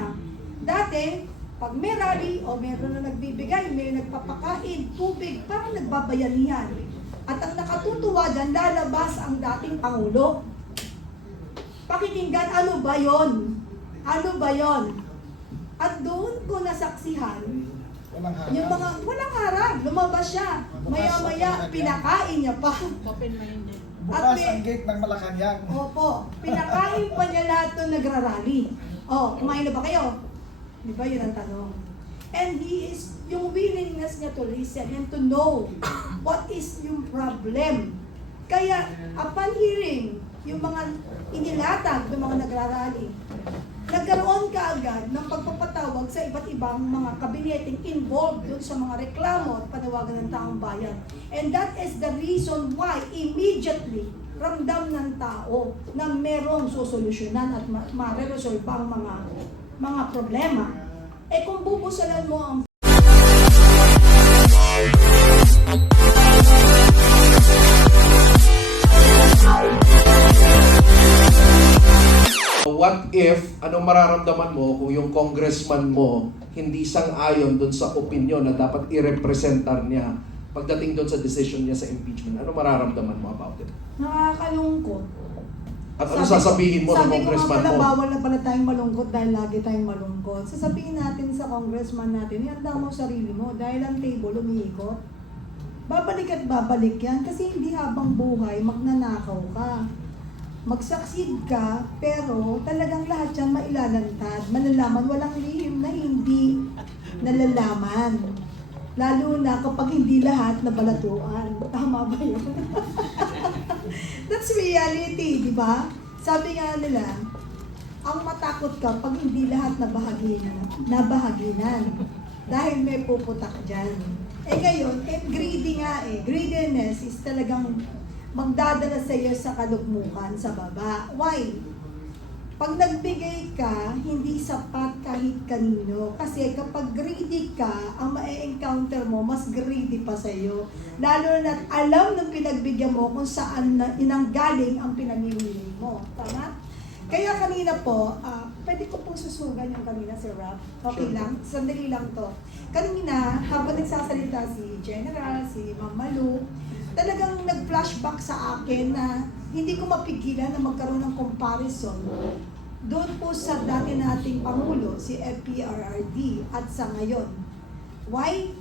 kanina. Dati, pag may rally o meron na nagbibigay, may nagpapakain, tubig, parang nagbabayanihan. At ang nakatutuwa dyan, lalabas ang dating Pangulo. Pakikinggan, ano ba yon? Ano ba yon? At doon ko nasaksihan, yung mga walang harap, lumabas siya. Maya-maya, pinakain niya pa. Open-minded. Bukas ang gate ng Malacanang. Opo, pinakain pa niya lahat ng nagrarally. Oh, kumain na ba kayo? Di ba yun ang tanong? And he is, yung willingness niya to listen and to know what is yung problem. Kaya, upon hearing yung mga inilatag ng mga nagrarally, nagkaroon ka agad ng pagpapatawag sa iba't ibang mga kabineteng involved dun sa mga reklamo at panawagan ng taong bayan. And that is the reason why immediately ramdam ng tao na merong susolusyonan at ma-resolve ang mga problema. Eh kung bubusalan mo ang what if, anong mararamdaman mo kung yung congressman mo hindi sang-ayon dun sa opinion na dapat i-representar niya pagdating dun sa decision niya sa impeachment? Ano mararamdaman mo about it? nakakalungkot. At ano sasabihin mo sa congressman Sabi ko nga pala, mo? bawal na pala tayong malungkot dahil lagi tayong malungkot. Sasabihin natin sa congressman natin, ihanda mo sarili mo dahil ang table umiikot. Babalik at babalik yan kasi hindi habang buhay magnanakaw ka. Mag-succeed ka, pero talagang lahat yan mailalantad. Malalaman, walang lihim na hindi nalalaman. Lalo na kapag hindi lahat nabalatuan. Tama ba yun? That's reality, di ba? Sabi nga nila, ang matakot ka pag hindi lahat nabahaginan. Dahil may puputak dyan. Eh ngayon, greedy nga eh. Greediness is talagang magdadala sa iyo sa kalugmukan sa baba. Why? Pag nagbigay ka, hindi sapat kahit kanino. Kasi kapag greedy ka, ang ma-encounter mo, mas greedy pa sa iyo. Lalo na alam ng pinagbigyan mo kung saan inanggaling ang pinamimili mo. Tama? Kaya kanina po, pwede ko pong susugan yung kanina, Sir Rap. Okay lang? Sandali lang to. Kanina, habang nagsasalita si General, si Ma'am Malu, talagang nag-flashback sa akin na hindi ko mapigilan na magkaroon ng comparison doon po sa dati nating Pangulo, si FPRRD, at sa ngayon. Why?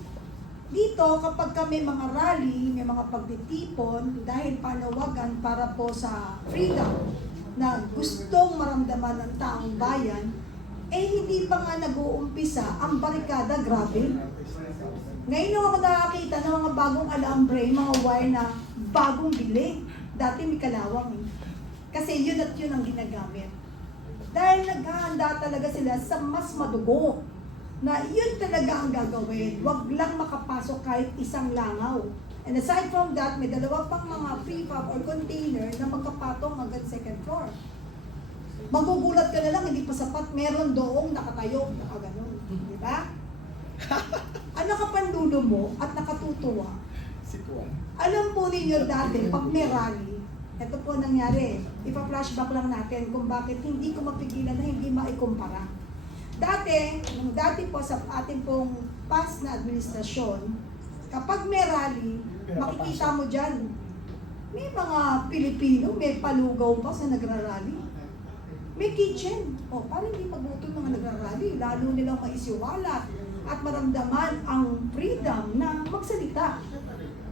Dito, kapag kami mga rally, may mga pagtitipon, dahil panawagan para po sa freedom na gustong maramdaman ng taong bayan, eh hindi pa nga nag-uumpisa ang barikada, grabe. Ngayon ako nakakita ng mga bagong alambre, mga wire na bagong bili. Dati may kalawang eh. Kasi yun at yun ang ginagamit. Dahil naghahanda talaga sila sa mas madugo. Na yun talaga ang gagawin. Huwag lang makapasok kahit isang langaw. And aside from that, may dalawa pang mga prefab or container na magkapatong hanggang second floor. Magugulat ka na lang, hindi pa sapat. Meron doong nakatayo, nakaganon. Di ba? Ang nakapandulo mo at nakatutuwa. Alam po ninyo dati, pag may rally, ito po nangyari. Ipa-flashback lang natin kung bakit hindi ko mapigilan na hindi maikumpara. Nung dati po sa ating pong past na administrasyon, kapag may rally, makikita mo dyan, may mga Pilipino, may palugaw pa sa nagrarally. May kitchen. O, parang hindi magutom mga nagrarally. Lalo nilang maisiwalat at maramdaman ang freedom na magsalita.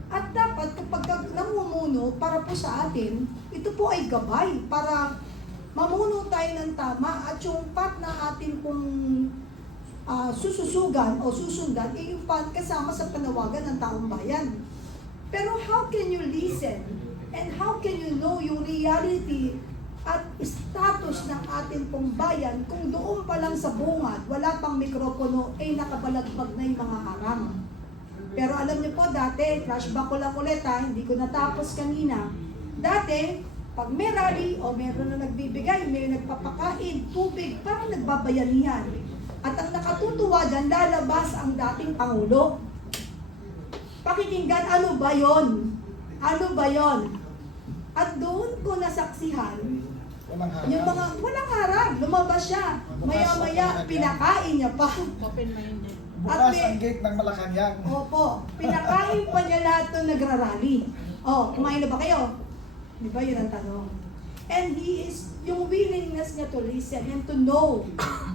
At dapat kapag namumuno para po sa atin, ito po ay gabay para mamuno tayo ng tama at yung path na atin pong sususugan o susundan ay yung path kasama sa panawagan ng taong bayan. Pero how can you listen and how can you know yung reality at status ng ating pong bayan kung doon pa lang sa bungad, wala pang mikropono, ay nakabalagbag na yung mga harang. Pero alam niyo po dati, flashback ko lang ulit hindi ko natapos kanina. Dati, pag may rally o meron na nagbibigay, may nagpapakain, tubig, parang nagbabayanihan. At ang nakatutuwa dyan, lalabas ang dating Pangulo. Pakikinggan, ano ba yon? Ano ba yon? At doon ko nasaksihan Walang harap. Yung mga, walang harap, lumabas siya. Maya-maya, pinakain niya pa. Open-minded. Bukas At ang gate ng Malacanang. Opo, pinakain pa niya lahat ng nagrarally. Oh, kumain na ba kayo? Di ba yun ang tanong? And he is, yung willingness niya to listen and to know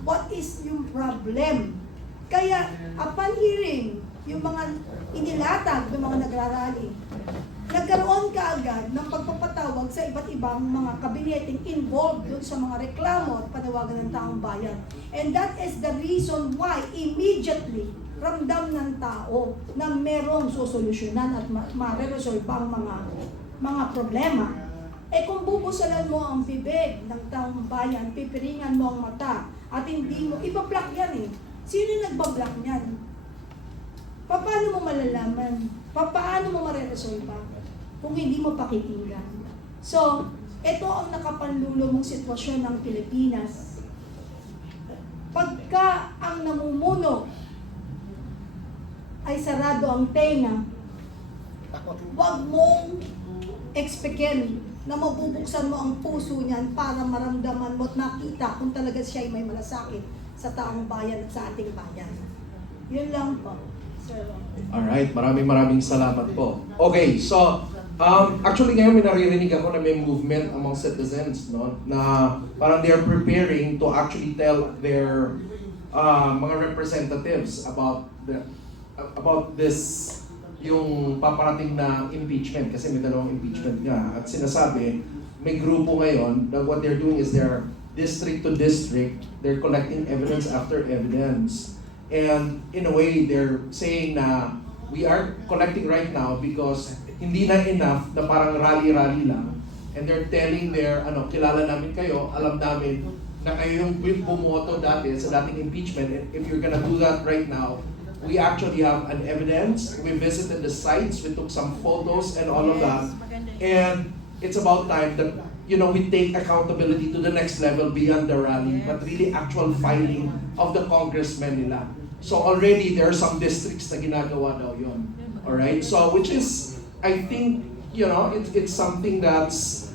what is yung problem. Kaya, upon hearing yung mga inilatag ng mga nagrarally, nagkaroon ka agad ng pagpapatawag sa iba't ibang mga kabineteng involved doon sa mga reklamo at panawagan ng taong bayan. And that is the reason why immediately ramdam ng tao na merong susolusyonan at ma-resolve ang mga problema. Eh kung bubusalan mo ang bibig ng taong bayan, pipiringan mo ang mata, at hindi mo, iba-block yan eh. Sino nagbablock niyan? Paano mo malalaman? Paano mo mareresolve kung hindi mo pakikinggan? So, ito ang nakapanlulo mong sitwasyon ng Pilipinas. Pagka ang namumuno ay sarado ang tenga, Takot. huwag mong expectin na mabubuksan mo ang puso niyan para maramdaman mo at makita kung talaga siya ay may malasakit sa taong bayan at sa ating bayan. Yun lang po. Sir. Alright, maraming salamat po. Okay, so actually ngayon may naririnig ako na may movement among citizens, no, na parang they are preparing to actually tell their mga representatives about this yung paparating na impeachment kasi may dalawang impeachment nga at sinasabi may grupo ngayon that what they're doing is they're district to district, they're collecting evidence after evidence. And in a way, they're saying na we are collecting right now because hindi na enough na parang rally-rally lang. And they're telling their, kilala namin kayo, alam namin na kayo yung bumoto dati sa dating impeachment. And if you're gonna do that right now, we actually have an evidence. We visited the sites, we took some photos and all of that. And it's about time that we take accountability to the next level beyond the rally, but really actual filing of the congressmen nila. So already there are some districts na ginagawa daw yun. Alright? So which is, I think, it's something that's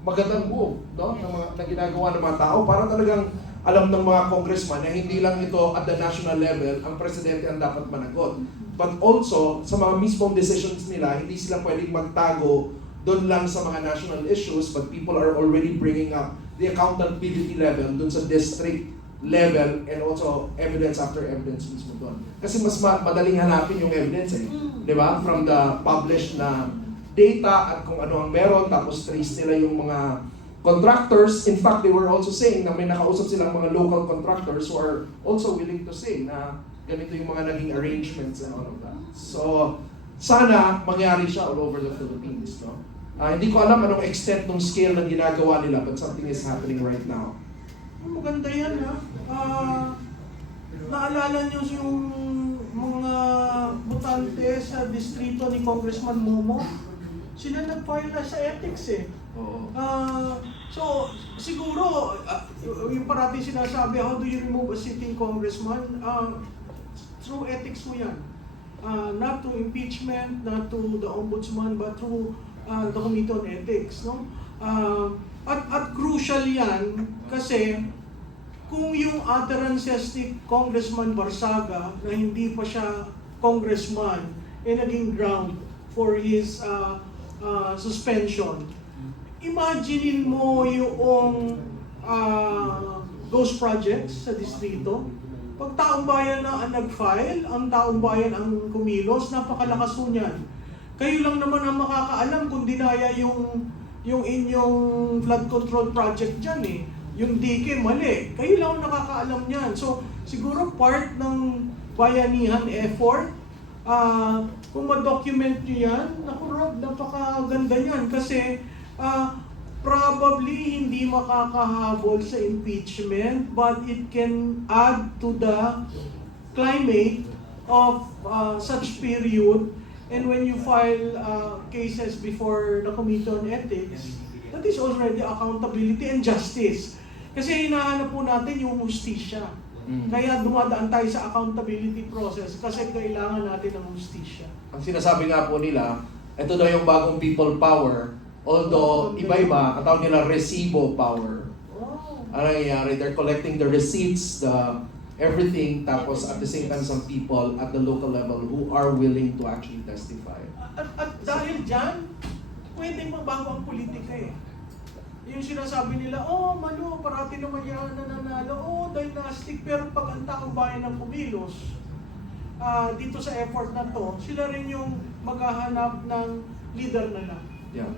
magandang move, no? Na ginagawa ng mga tao para talagang alam ng mga congressman na hindi lang ito at the national level ang presidente ang dapat managot. But also, sa mga mismong decisions nila, hindi sila pwedeng magtago doon lang sa mga national issues, but people are already bringing up the accountability level doon sa district level and also evidence after evidence mismo doon. Kasi mas madaling hanapin yung evidence di ba? From the published na data at kung ano ang meron, tapos trace nila yung mga contractors. In fact, they were also saying na may nakausap silang mga local contractors who are also willing to say na ganito yung mga naging arrangements and all of that. So, sana mangyari siya all over the Philippines, no? Hindi ko alam anong extent ng scale ng ginagawa nila, but something is happening right now. Maganda yan ha. Naalala niyo yung mga botante sa distrito ni Congressman Momo? Sila nag-file na sa ethics eh. Oo. So, siguro, yung parati sinasabi, how do you remove a sitting congressman? Through ethics mo yan. Not through impeachment, not through the ombudsman, but through the Committee on Ethics. No? At crucial yan kasi kung yung utterances ni Congressman Barsaga na hindi pa siya congressman naging ground for his suspension, imaginein mo yung those projects sa distrito. Pag taong bayan na ang nag-file, ang taong bayan ang kumilos, napakalakas mo niyan. Kayo lang naman ang makakaalam kung dinaya yung inyong flood control project dyan eh. Yung DK, mali. Kayo lang ang nakakaalam niyan. So, siguro part ng bayanihan effort, kung ma-document nyo yan, naku Rob, napakaganda niyan. Kasi, probably hindi makakahabol sa impeachment, but it can add to the climate of such period. And when you file cases before the Committee on Ethics, that is already accountability and justice. Kasi hinahanap po natin yung hustisya. Kaya dumadaan tayo sa accountability process kasi kailangan natin ng hustisya. Ang sinasabi nga po nila, ito daw yung bagong people power. Although, iba-iba, katawag nila resibo power. Oh. Ano nangyayari? They're collecting the receipts, the everything, tapos at the same time some people at the local level who are willing to actually testify. At dahil dyan, pwedeng magbago ang politika eh. Yung sinasabi nila, oh, Manu, parati naman yan nananalo, oh, dynastic, pero pag ang taong bayan ng kumilos, dito sa effort na to, sila rin yung maghahanap ng leader nila. Yeah.